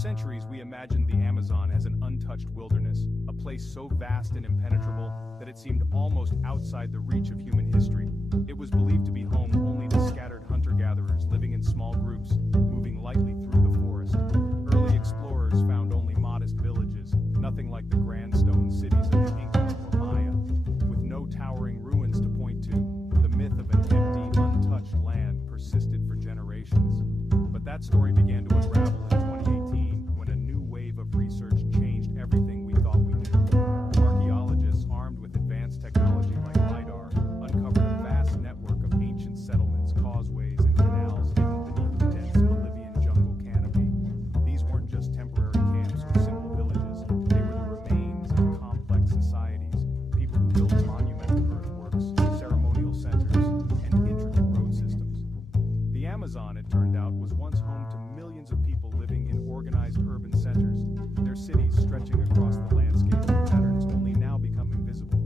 centuries, we imagined the Amazon as an untouched wilderness, a place so vast and impenetrable that it seemed almost outside the reach of human history. It was believed to be home only to scattered hunter-gatherers living in small groups, moving lightly through the forest. Early explorers found only modest villages, nothing like the grand stone cities of the Incas or Maya. With no towering ruins to point to, the myth of an empty, untouched land persisted for generations. But that story began to unravel in 2018 when a new wave of research changed everything we thought we knew. Archaeologists armed with advanced technology like LiDAR uncovered a vast network of ancient settlements, causeways, and canals hidden beneath the dense Bolivian jungle canopy. These weren't just temporary camps or simple villages. They were the remains of complex societies, people who built monumental earthworks, ceremonial centers, and intricate road systems. The Amazon, it turned out, was once home to millions of people living in organized urban centers, their cities stretching across the landscape in patterns only now becoming visible.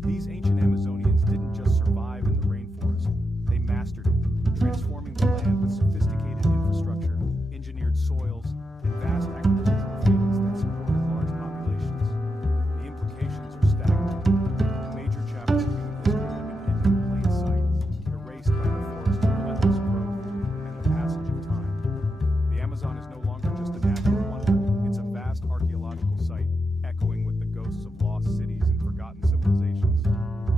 These ancient Amazonians didn't just survive in the rainforest, they mastered it, transforming the land with sophisticated infrastructure, engineered soils, and vast agricultural fields that supported large populations. The implications are staggering. A major chapter of human history had been hidden in plain sight, erased by the forest's relentless growth and the passage of time. The Amazon is no longer just a natural wonder, it's a vast archaeological site, echoing with the ghosts of lost cities and forgotten civilizations.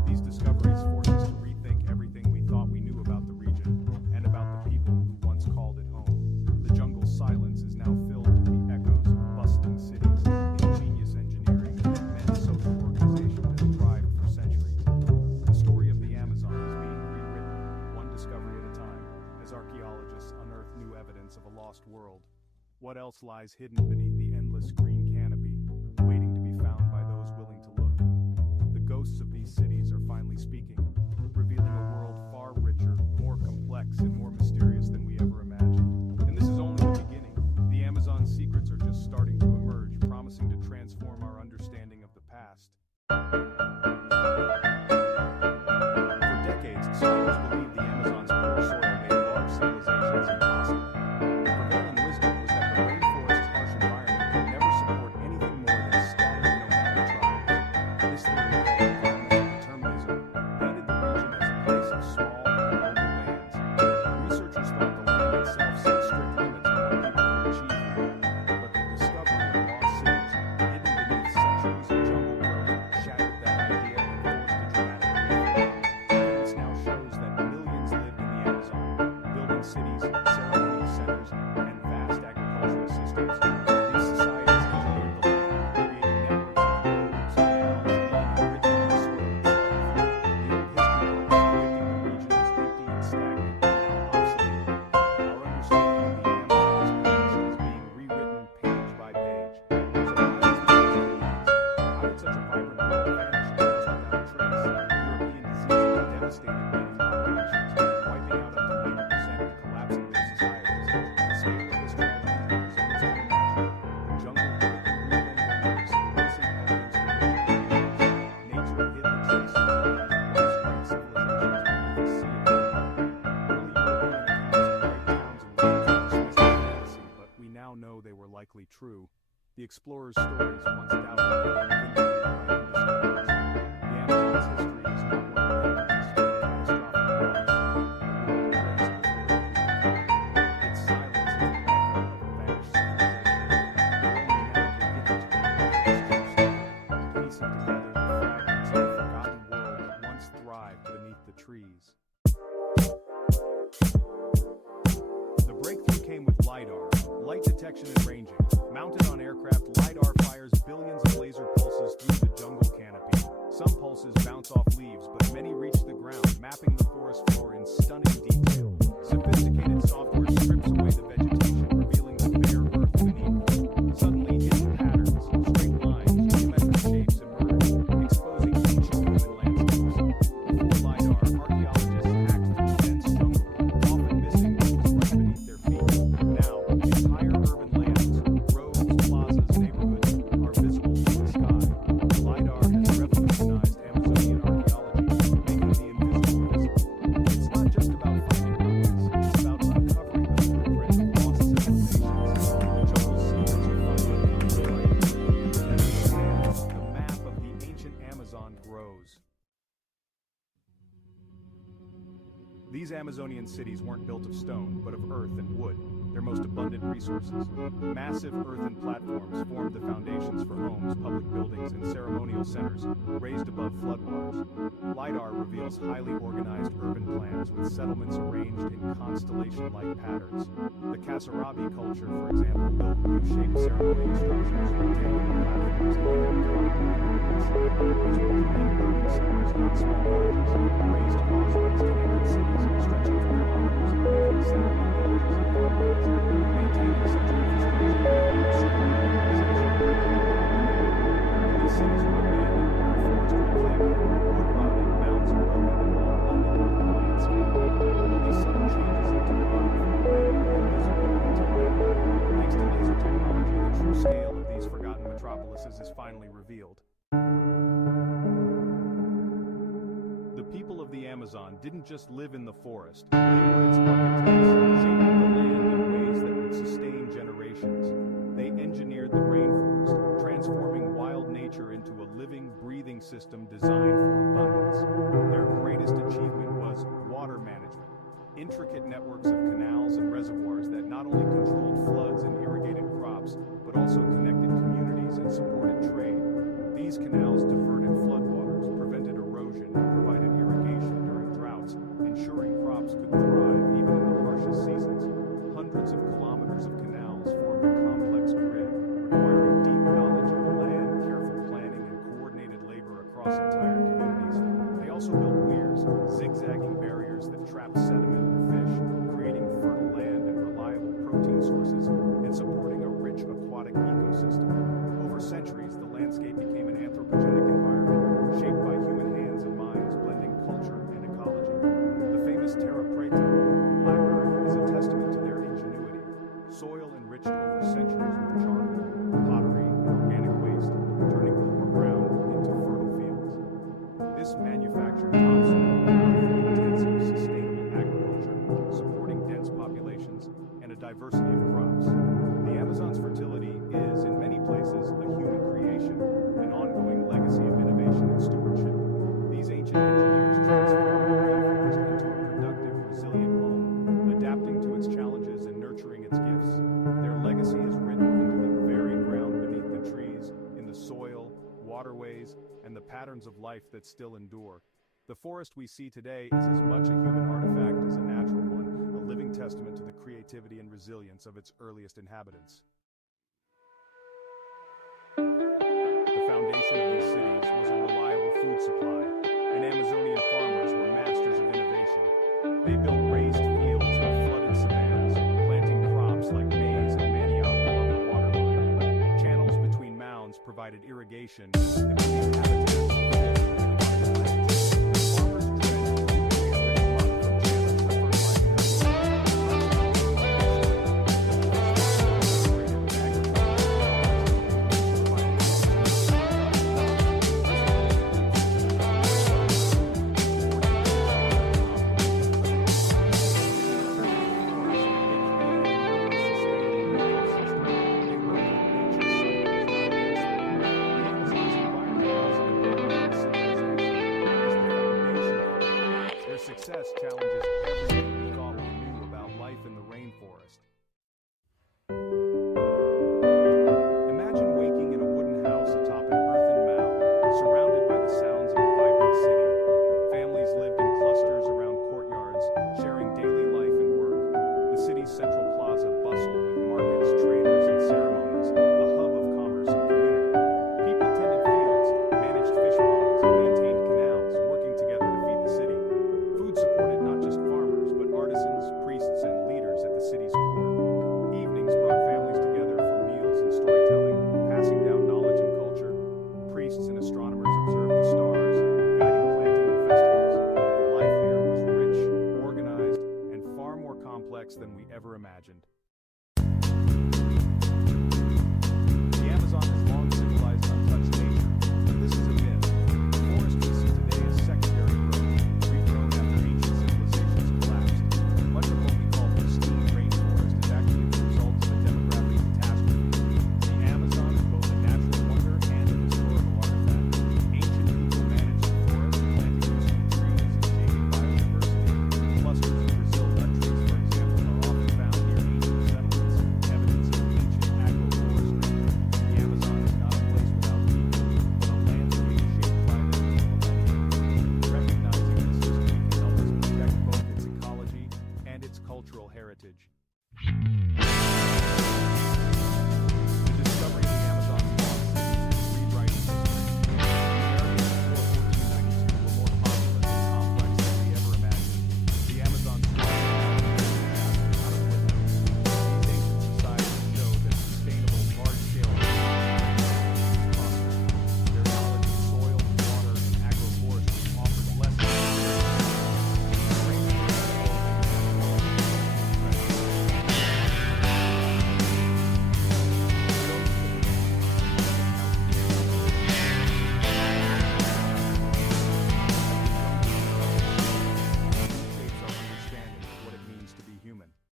These discoveries force us to rethink everything we thought we knew about the region, and about the people who once called it home. The jungle's silence is now filled with the echoes of bustling cities, ingenious engineering, and immense social organization that thrived for centuries. The story of the Amazon is being rewritten, one discovery at a time, as archaeologists unearth new evidence of a lost world. What else lies hidden beneath the endless green canopy, waiting to be found by those willing to look? The ghosts of these cities are finally speaking, revealing a world far richer, more complex, and more mysterious than we ever imagined. And this is only the beginning. The Amazon's secrets are just starting to emerge, promising to transform our understanding of the past. For decades, scholars believed the Amazon's poor soil made large civilizations impossible. The prevailing wisdom was that the rainforest's harsh environment could never support anything more than scattered nomadic tribes. This theory, called environmental determinism, painted the region as a place of small, local bands. Researchers thought the land itself set strict limits on what people could achieve here. But the discovery of lost cities, hidden beneath centuries of jungle growth, shattered that idea and forced a dramatic rethink. Evidence now shows that millions lived in the Amazon, building cities, ceremonial centers, and vast agricultural systems. These societies engineered the land, creating networks of roads, canals, and even enriching the soil itself. The old history books depicting the region as empty and stagnant are now obsolete. Our understanding of the Amazon's past is being rewritten page by page. So why is the region lost? How did such a vibrant world vanish almost without trace? European diseases devastated native populations, wiping out up to 90% and collapsing their societies. The scale of this tragedy is almost unimaginable. The jungle broke the real wonders, erasing evidence for generations. Nature hid the traces of these once great civilizations beneath a sea of debris. Early European accounts of great towns and villages dismissed as fantasy, but we now know they were likely true. The explorers' stories, once doubted, are being vindicated by new discoveries. The Amazon's history is not one of emptiness or catastrophic loss. The world erased before it could recover. Its silence is the echo of a vanished civilization. We're only now beginning to uncover its true story, piecing together the fragments of a forgotten world that once thrived beneath the trees. The breakthrough came with LiDAR, light detection and ranging. Mounted on aircraft, LiDAR fires billions of laser pulses through the jungle canopy. Some pulses bounce off leaves, but many reach the ground, mapping the forest floor in stunning detail. Sophisticated software strips away the vegetation, revealing the bare earth beneath. Suddenly, hidden patterns, straight lines, geometric shapes emerge, exposing ancient human landscapes. Before LiDAR, archaeologists hacked through dense jungle, often missing what was right beneath their feet. Now, entire urban lands, roads, plazas, neighborhoods, are visible from the sky. LiDAR has revolutionized Amazonian archaeology, making the invisible visible. It's not just about finding ruins, it's about Amazonian cities weren't built of stone, but of earth and wood, their most abundant resources. Massive earthen platforms formed the foundations for homes, public buildings, and ceremonial centers, raised above floodwaters. LiDAR reveals highly organized urban plans with settlements arranged in constellation-like patterns. The Kasarabi culture, for example, built U-shaped ceremonial structures, rectangular platforms, and even conical pyramids. These were planned urban centers, not small villages. Raised causeways connected cities, stretching for kilometers and linking satellite villages and farmlands. Maintaining such infrastructure required strict organization. These cities were abandoned, forest reclaimed, wood rotted, mounds eroded, and all blended into the landscape. Only subtle changes in topography remained invisible until now. Thanks to laser technology, the true scale of these forgotten metropolises is finally revealed. The people of the Amazon didn't just live in the forest, they were its architects, shaping the land in ways that would sustain generations. They engineered the rainforest, transforming wild nature into a living, breathing system designed for abundance. Their greatest achievement was water management. Intricate networks of canals and reservoirs that not only controlled floods and irrigated crops, but also connected communities and supported trade. These canals diverted floodwaters, prevented erosion, and provided irrigation during droughts, ensuring crops could thrive even in the harshest seasons. Hundreds of kilometers of canals formed a complex grid, requiring deep knowledge of the land, careful planning, and coordinated labor across entire communities. They also built weirs, zigzagging barriers that trapped sediment and fish, creating fertile land and reliable protein sources, and supporting a rich aquatic ecosystem. Over centuries, the landscape became an anthropogenic environment, shaped by human hands and minds, blending culture and ecology. The famous Terra Preta, Black Earth, is a testament to their ingenuity. Soil enriched over centuries with charcoal, pottery, and organic waste, turning poor ground into fertile fields. This manufactured topsoil allowed for intensive, sustainable agriculture, supporting dense populations and a diversity of crops. The Amazon's fertility is, in many places, a human creation, an ongoing legacy of innovation and stewardship. These ancient engineers transformed the rainforest into a productive, resilient home, adapting to its challenges and nurturing its gifts. Their legacy is written into the very ground beneath the trees, in the soil, waterways, and the patterns of life that still endure. The forest we see today is as much a human artifact as a natural one, a living testament to the creativity and resilience of its earliest inhabitants. The foundation of these cities was a reliable food supply, and Amazonian farmers were masters of innovation. They built raised fields and flooded savannas, planting crops like maize and manioc above the waterline. Channels between mounds provided irrigation and became habitats for fish and aquatic plants. Farmers dredged nutrient-rich muck from channels for fertilizing success challenges everything we thought we knew about life in the rainforest. Imagine waking in a wooden house atop an earthen mound, surrounded by the sounds of a vibrant city. Families lived in clusters around courtyards, sharing daily life and work. The city's central plaza bustled with markets, traders, and ceremonies, a hub of commerce and community. People tended fields, managed fish ponds, and maintained canals, working together to feed the city. Food supported not just farmers, but artisans, priests, and leaders at the city's core. Evenings brought families together for meals and storytelling, passing down knowledge and culture. Priests and astronomers observed the stars, guiding planting and festivals. Life here was rich, organized, and far more complex than we ever imagined. The Amazon has long symbolized untouched nature, but this is a myth. The forest we see today is secondary growth, regrown after ancient civilizations collapsed. Much of what we call pristine rainforest is actually the result of a demographic catastrophe. The Amazon is both a natural wonder and a historical artifact. Ancient people managed the forest, planting useful trees and shading biodiversity. Clusters of heritage.